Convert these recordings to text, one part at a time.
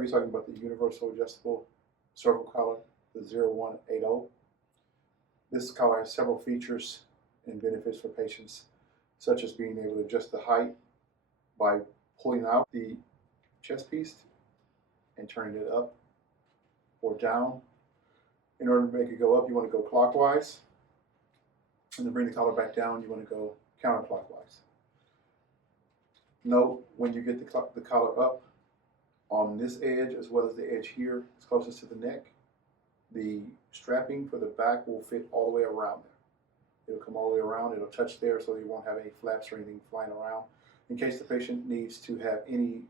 going to be talking about the universal adjustable cervical collar, the 0180. This collar has several features and benefits for patients, such as being able to adjust the height by pulling out the chest piece and turning it up or down. In order to make it go up, you want to go clockwise, and to bring the collar back down, you want to go counterclockwise. Note when you get the collar up on this edge as well as the edge here, it's closest to the neck, the strapping for the back will fit all the way around there. It'll come all the way around, it'll touch there so you won't have any flaps or anything flying around. In case the patient needs to have anything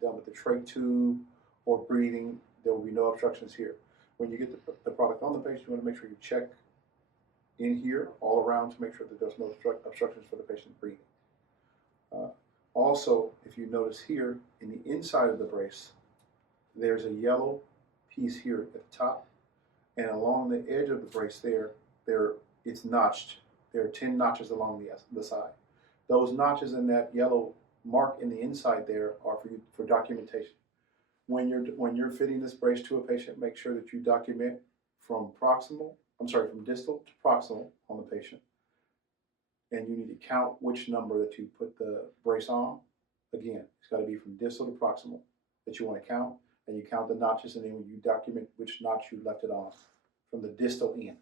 done with the trach tube or breathing, there will be no obstructions here. When you get the product on the patient, you want to make sure you check in here all around to make sure that there's no obstructions for the patient breathing. Also, if you notice here in the inside of the brace, there's a yellow piece here at the top, and along the edge of the brace it's notched. There are 10 notches along the side. Those notches in that yellow mark in the inside there are for documentation. When you're fitting this brace to a patient, make sure that you document from distal to proximal on the patient. And you need to count which number that you put the brace on. Again, it's got to be from distal to proximal that you want to count, and you count the notches, and then you document which notch you left it on from the distal end.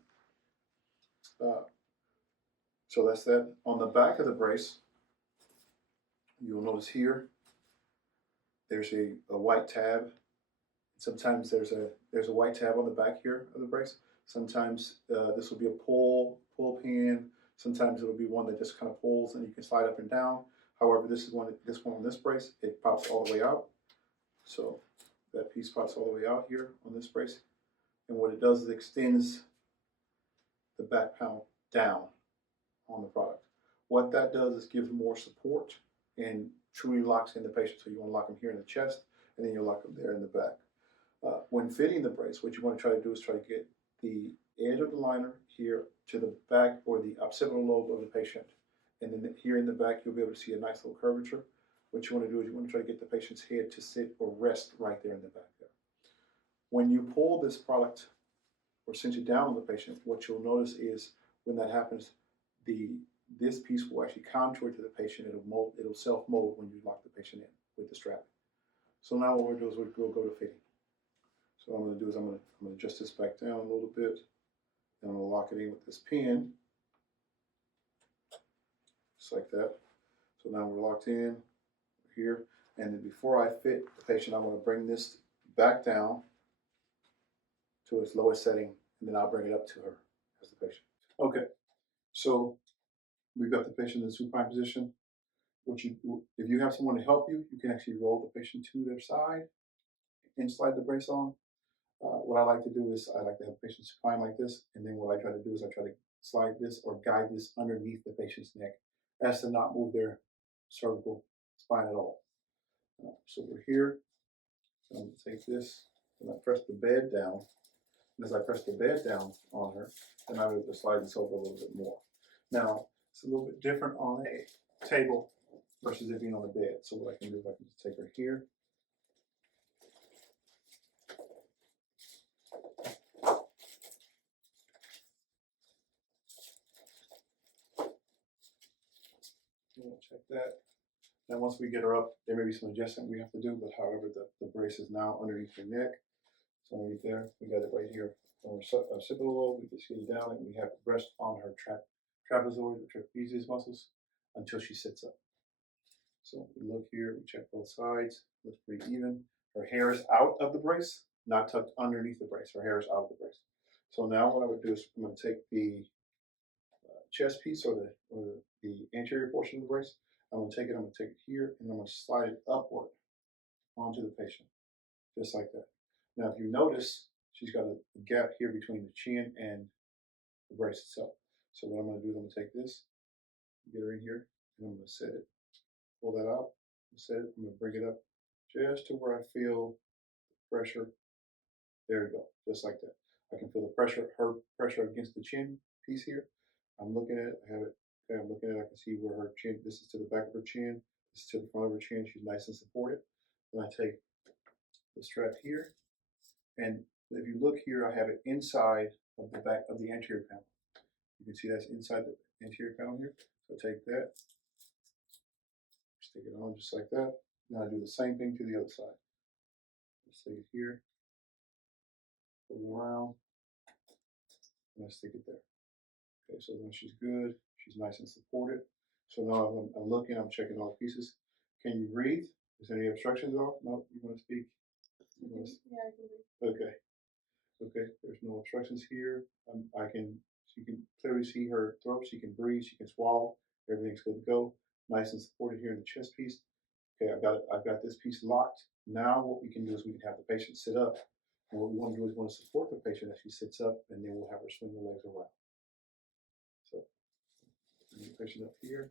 So that's that. On the back of the brace, you'll notice here, there's a white tab. Sometimes there's a white tab on the back here of the brace. Sometimes this will be a pull pin. Sometimes it'll be one that just kind of pulls and you can slide up and down. However, this one on this brace, it pops all the way out. So that piece pops all the way out here on this brace. And what it does is it extends the back panel down on the product. What that does is gives more support and truly locks in the patient. So you want to lock them here in the chest, and then you lock them there in the back. When fitting the brace, what you want to try to do is try to get the edge of the liner here to the back or the occipital lobe of the patient. And then here in the back, you'll be able to see a nice little curvature. What you want to do is you want to try to get the patient's head to sit or rest right there in the back there. When you pull this product or cinch it down on the patient, what you'll notice is when that happens, this piece will actually contour to the patient. It'll self-mold when you lock the patient in with the strap. So now what we'll do is we'll go to fitting. So what I'm going to do is I'm going to adjust this back down a little bit, and I'm going to lock it in with this pin, just like that. So now we're locked in here, and then before I fit the patient, I'm going to bring this back down to its lowest setting, and then I'll bring it up to her as the patient. Okay, so we've got the patient in the supine position. If you have someone to help you, you can actually roll the patient to their side and slide the brace on. What I like to do is I like to have the patient supine like this, and then what I try to do is I try to slide this or guide this underneath the patient's neck as to not move their cervical spine at all. So we're here. So I'm going to take this and I press the bed down. And as I press the bed down on her, then I'm able to slide this over a little bit more. Now, it's a little bit different on a table versus it being on the bed. So what I can do is I can just take her here. Check that. Now once we get her up, there may be some adjustment we have to do, but however, the brace is now underneath her neck. So underneath there, we got it right here on our occipital lobe. We just get it down, and we have it rest on her trapezoid, the trapezius muscles, until she sits up. So we look here, we check both sides, looks pretty even. Her hair is out of the brace, not tucked underneath the brace. Her hair is out of the brace. So now what I would do is I'm going to take the chest piece or the anterior portion of the brace. I'm going to take it here, and I'm going to slide it upward onto the patient, just like that. Now, if you notice, she's got a gap here between the chin and the brace itself. So what I'm going to do is I'm going to take this, get her in here, and I'm going to set it, pull that out, set it, I'm going to bring it up just to where I feel the pressure. There we go, just like that. I can feel the pressure, her pressure against the chin piece here. I'm looking at it, I have it, okay, I'm looking at it, I can see where her chin, this is to the back of her chin, this is to the front of her chin, she's nice and supported. Then I take the strap here. And if you look here, I have it inside of the back of the anterior panel. You can see that's inside the anterior panel here. So take that, stick it on just like that. Now I do the same thing to the other side. Stick it here, pull it around, and I stick it there. Okay, so then she's good. She's nice and supported. So now I'm looking, I'm checking all the pieces. Can you breathe? Is there any obstructions at all? No, you want to speak? You want to... Yeah, I can breathe. Okay. Okay, there's no obstructions here. She can clearly see her throat. She can breathe. She can swallow. Everything's good to go. Nice and supported here in the chest piece. Okay, I've got this piece locked. Now what we can do is we can have the patient sit up. And what we want to do is we want to support the patient as she sits up, and then we'll have her swing her legs around. So, bring the patient up here,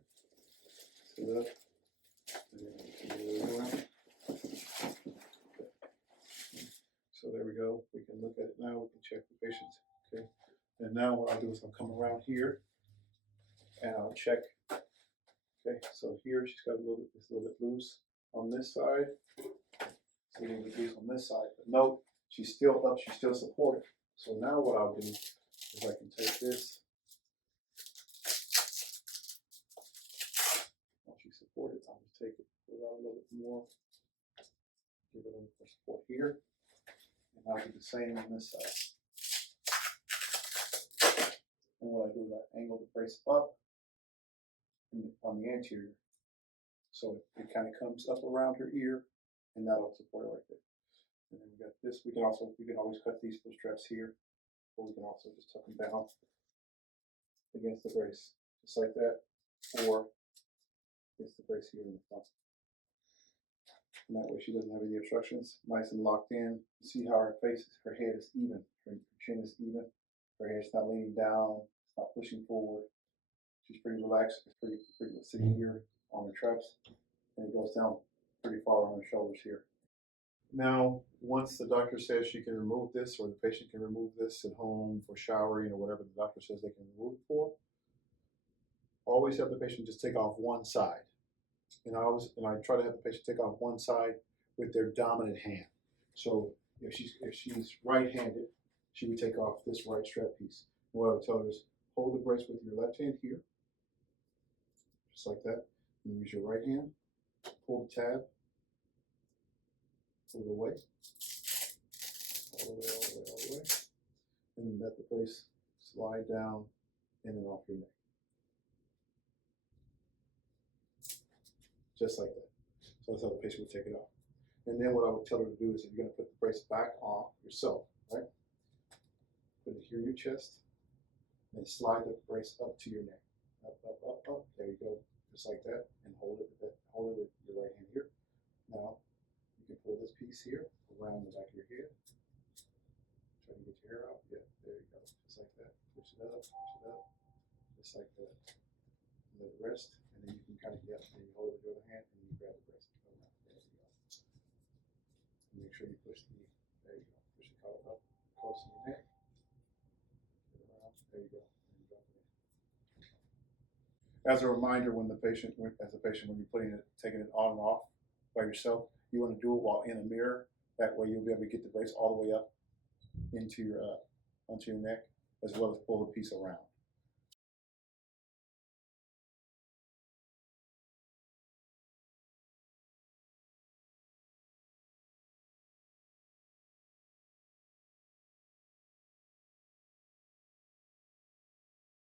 sit up, and then swing around. Okay. So there we go. We can look at it now. We can check the patient. Okay. And now what I'll do is I'll come around here and I'll check. Okay, so here she's got it's a little bit loose on this side. It's a little bit loose on this side. But note, she's still up, she's still supported. So now what I'll do is I can take this. Once she's supported, I'll just take it, pull it out a little bit more. Give it a little more support here. And I'll do the same on this side. And what I do is I angle the brace up on the anterior. So it kind of comes up around her ear, and that'll support it right there. And then we got this. We can always cut these little straps here, or we can also just tuck them down against the brace, just like that, or against the brace here in the front. And that way she doesn't have any obstructions, nice and locked in. You see how her head is even, her chin is even, her head's not leaning down, it's not pushing forward. She's pretty relaxed, it's pretty much sitting here on her traps, and it goes down pretty far on her shoulders here. Now, once the doctor says she can remove this, or the patient can remove this at home for showering or whatever the doctor says they can remove it for, always have the patient just take off one side. And I try to have the patient take off one side with their dominant hand. So if she's right-handed, she would take off this right strap piece. And what I would tell her is hold the brace with your left hand here, just like that. And use your right hand, pull the tab, pull it away, all the way, all the way, all the way, and then let the brace slide down and then off your neck. Just like that. So that's how the patient would take it off. And then what I would tell her to do is if you're going to put the brace back on yourself, right? Put it here in your chest, and slide the brace up to your neck. Up, up, up, up. There you go. Just like that. And hold it with your right hand here. Now, you can pull this piece here around the back of your head. Try to get your hair out. Yeah, there you go. Just like that. Push it up, just like that. And let it rest. And then you can kind of get, and you hold it with your other hand, and you grab the brace. There you go. And make sure you push there you go. Push the collar up close to your neck. There you go. As a reminder, when you're taking it on and off by yourself, you want to do it while in a mirror. That way, you'll be able to get the brace all the way up into your onto your neck, as well as pull the piece around.